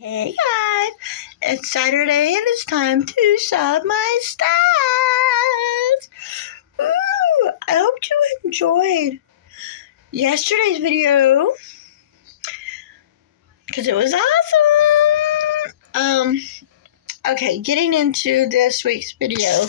Hey guys, it's Saturday and it's time to shop my styles. Ooh, I hope you enjoyed yesterday's video because it was awesome. Okay, getting into this week's video,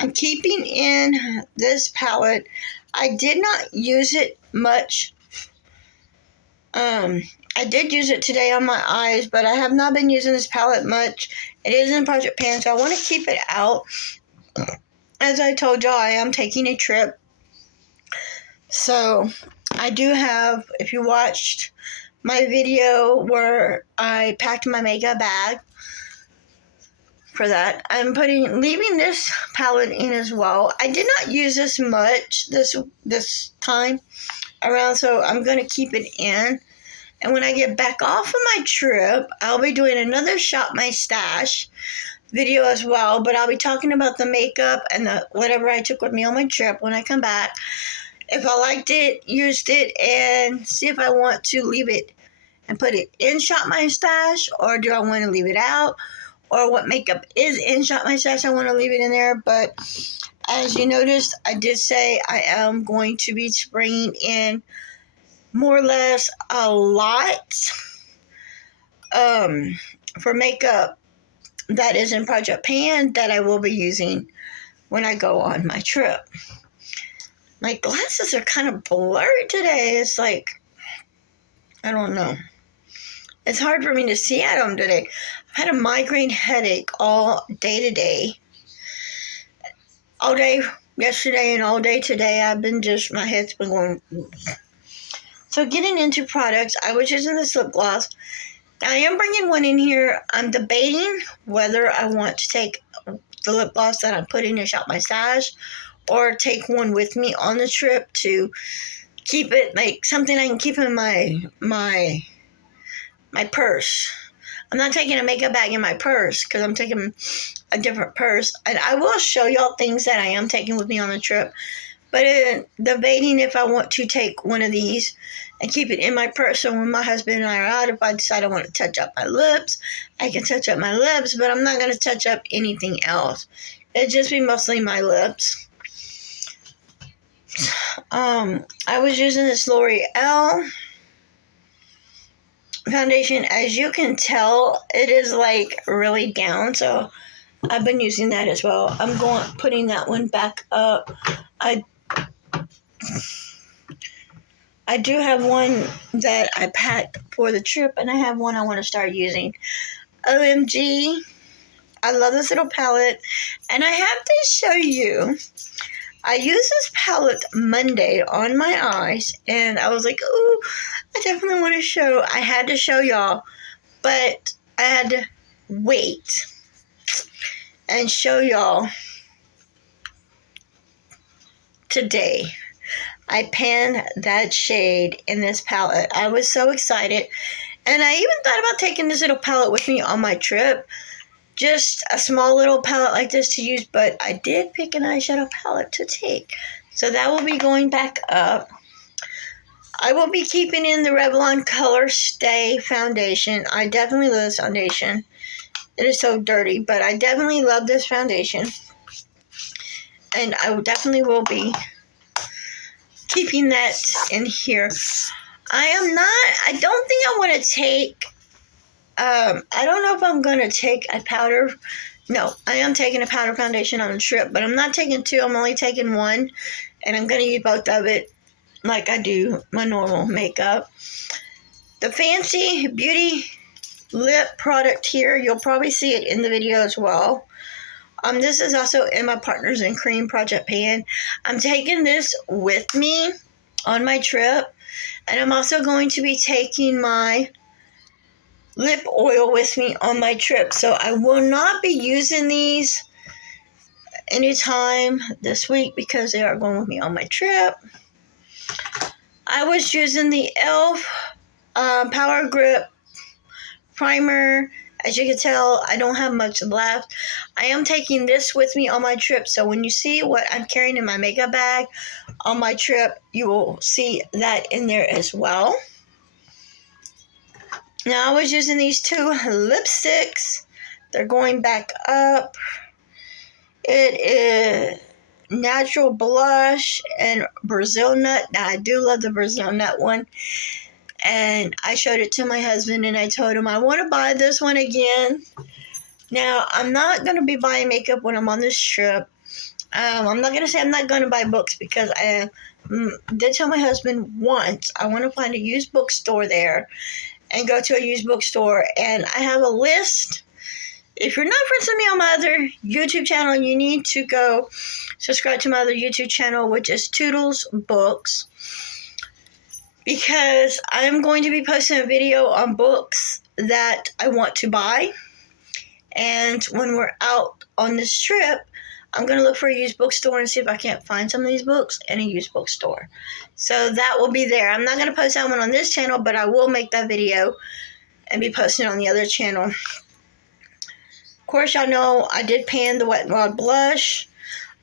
I'm keeping in this palette. I did not use it much. I did use it today on my eyes, but I have not been using this palette much. It is in Project Pan, so I want to keep it out. As I told y'all, I am taking a trip. So, I do have, if you watched my video where I packed my makeup bag for that, I'm leaving this palette in as well. I did not use this much this time around, so I'm going to keep it in. And when I get back off of my trip, I'll be doing another Shop My Stash video as well. But I'll be talking about the makeup and whatever I took with me on my trip when I come back. If I liked it, used it, and see if I want to leave it and put it in Shop My Stash, or do I want to leave it out, or what makeup is in Shop My Stash, I want to leave it in there. But as you noticed, I did say I am going to be bringing in more or less a lot for makeup that is in Project Pan that I will be using when I go on my trip. My glasses are kind of blurred today. It's like, I don't know. It's hard for me to see at them today. I've had a migraine headache all day today. All day yesterday and all day today. My head's been going. So getting into products, I was using this lip gloss. I am bringing one in here. I'm debating whether I want to take the lip gloss that I'm putting in Shop My Stash or take one with me on the trip to keep it like something I can keep in my purse. I'm not taking a makeup bag in my purse because I'm taking a different purse. And I will show y'all things that I am taking with me on the trip. But debating if I want to take one of these and keep it in my purse. So when my husband and I are out, if I decide I want to touch up my lips, I can touch up my lips. But I'm not going to touch up anything else. It'll just be mostly my lips. I was using this L'Oreal foundation. As you can tell, it is like really down. So I've been using that as well. I'm putting that one back up. I do have one that I packed for the trip, and I have one I want to start using. OMG, I love this little palette, and I have to show you. I used this palette Monday on my eyes, and I was like, ooh, I definitely want to show. I had to show y'all, but I had to wait and show y'all today. I panned that shade in this palette. I was so excited. And I even thought about taking this little palette with me on my trip. Just a small little palette like this to use. But I did pick an eyeshadow palette to take. So that will be going back up. I will be keeping in the Revlon Color Stay foundation. I definitely love this foundation. It is so dirty. But I definitely love this foundation. And I definitely will be keeping that in here. I don't think I want to take, I don't know if I'm going to take a powder. No, I am taking a powder foundation on the trip, but I'm not taking two. I'm only taking one, and I'm going to use both of it like I do my normal makeup. The Fancy Beauty lip product here, you'll probably see it in the video as well. This is also in my Partners in Cream Project Pan. I'm taking this with me on my trip. And I'm also going to be taking my lip oil with me on my trip. So I will not be using these anytime this week because they are going with me on my trip. I was using the e.l.f. Power Grip Primer. As you can tell, I don't have much left. I am taking this with me on my trip. So when you see what I'm carrying in my makeup bag on my trip, you will see that in there as well. Now I was using these two lipsticks. They're going back up. It is Natural Blush and Brazil Nut. Now I do love the Brazil Nut one. And I showed it to my husband and I told him I want to buy this one again. Now I'm not going to be buying makeup when I'm on this trip. I'm not going to say I'm not going to buy books because I did tell my husband once I want to find a used bookstore there and go to a used bookstore. And I have a list. If you're not friends with me on my other YouTube channel, you need to go subscribe to my other YouTube channel, which is Toodles Books, because I'm going to be posting a video on books that I want to buy. And when we're out on this trip, I'm going to look for a used bookstore and see if I can't find some of these books in a used bookstore. So that will be there. I'm not going to post that one on this channel, but I will make that video and be posting it on the other channel. Of course, y'all know I did pan the Wet n Wild blush.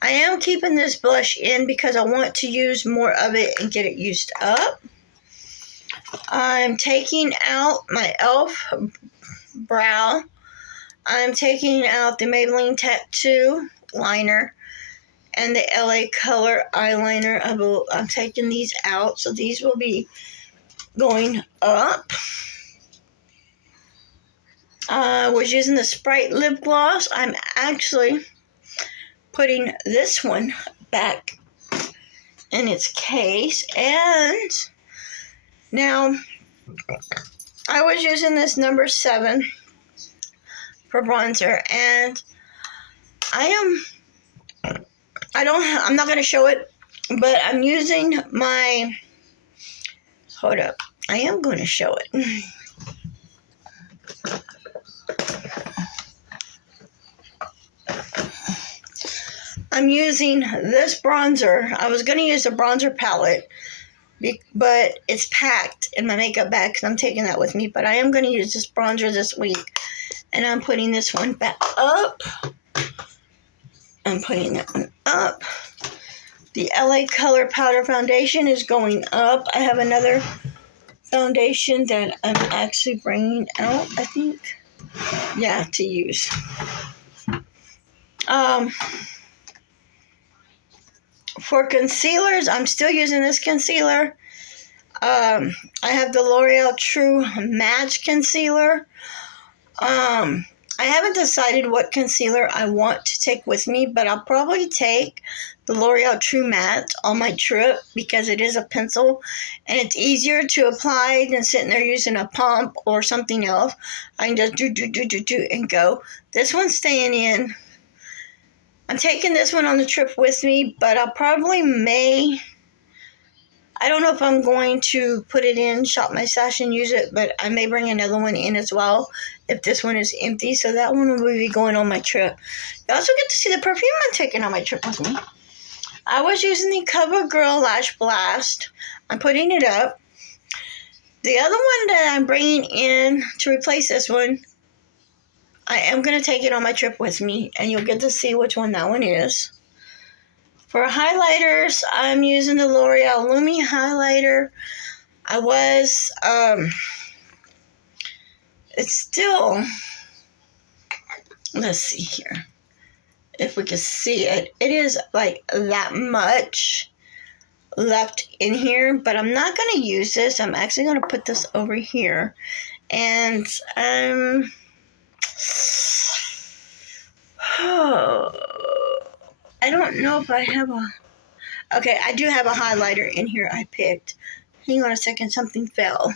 I am keeping this blush in because I want to use more of it and get it used up. I'm taking out my e.l.f. brow. I'm taking out the Maybelline Tattoo liner and the LA Color eyeliner. I'm taking these out, so these will be going up. I was using the Sprite lip gloss. I'm actually putting this one back in its case. And now I was using this number 7 for bronzer, and I'm not going to show it, but I'm using my, hold up, I am going to show it. I'm using this bronzer. I was going to use a bronzer palette, but it's packed in my makeup bag because I'm taking that with me, but I am going to use this bronzer this week, and I'm putting this one back up. I'm putting that one up. The LA Color Powder Foundation is going up. I have another foundation that I'm actually bringing out, I think. Yeah, to use. For concealers, I'm still using this concealer. I have the L'Oreal True Match Concealer. I haven't decided what concealer I want to take with me, but I'll probably take the L'Oreal True Matte on my trip because it is a pencil and it's easier to apply than sitting there using a pump or something else. I can just do and go. This one's staying in. I'm taking this one on the trip with me, but I'll probably I don't know if I'm going to put it in, shop my stash and use it, but I may bring another one in as well if this one is empty. So that one will be going on my trip. You also get to see the perfume I'm taking on my trip with me. I was using the CoverGirl Lash Blast. I'm putting it up. The other one that I'm bringing in to replace this one, I am going to take it on my trip with me, and you'll get to see which one that one is. For highlighters, I'm using the L'Oreal Lumi highlighter. It's still, let's see here, if we can see it. It is like that much left in here, but I'm not going to use this. I'm actually going to put this over here. And I don't know if I have okay, I do have a highlighter in here I picked. Hang on a second, something fell.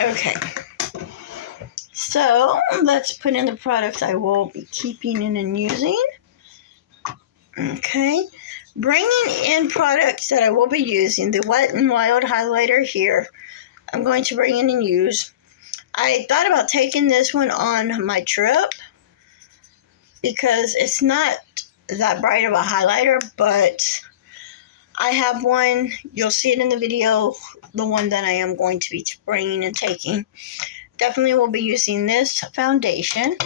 Okay. So, let's put in the products I will be keeping in and using. Okay. Bringing in products that I will be using. The Wet n Wild highlighter here. I'm going to bring in and use. I thought about taking this one on my trip because it's not that bright of a highlighter, but I have one. You'll see it in the video, the one that I am going to be bringing and taking. Definitely will be using this foundation.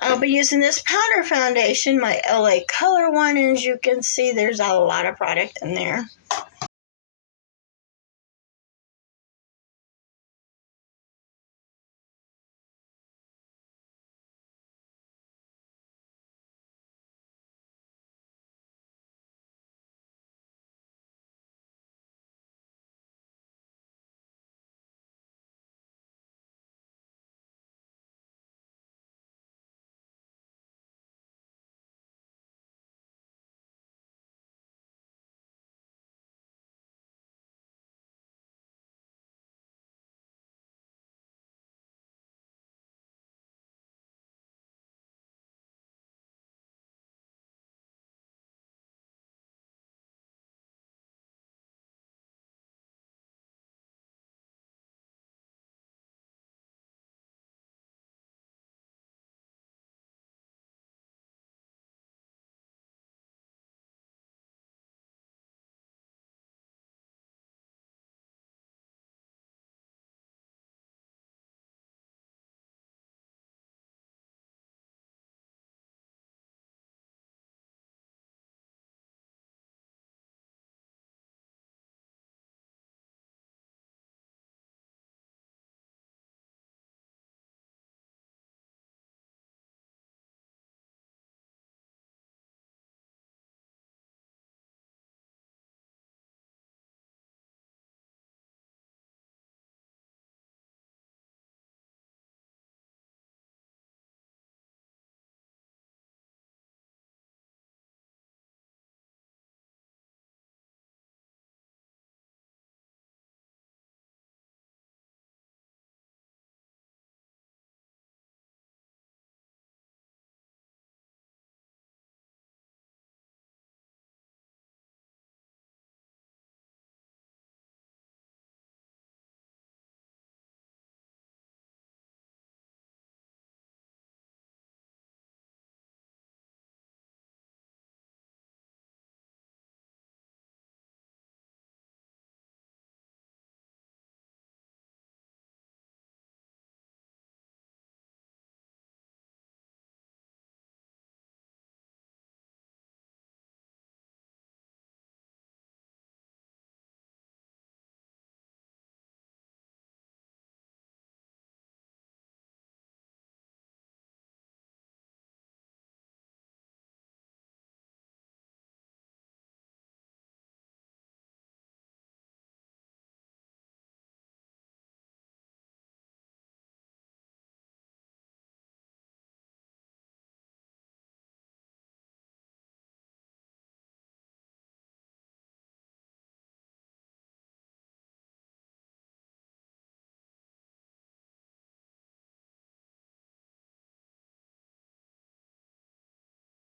I'll be using this powder foundation, my LA Color one. As you can see, there's a lot of product in there.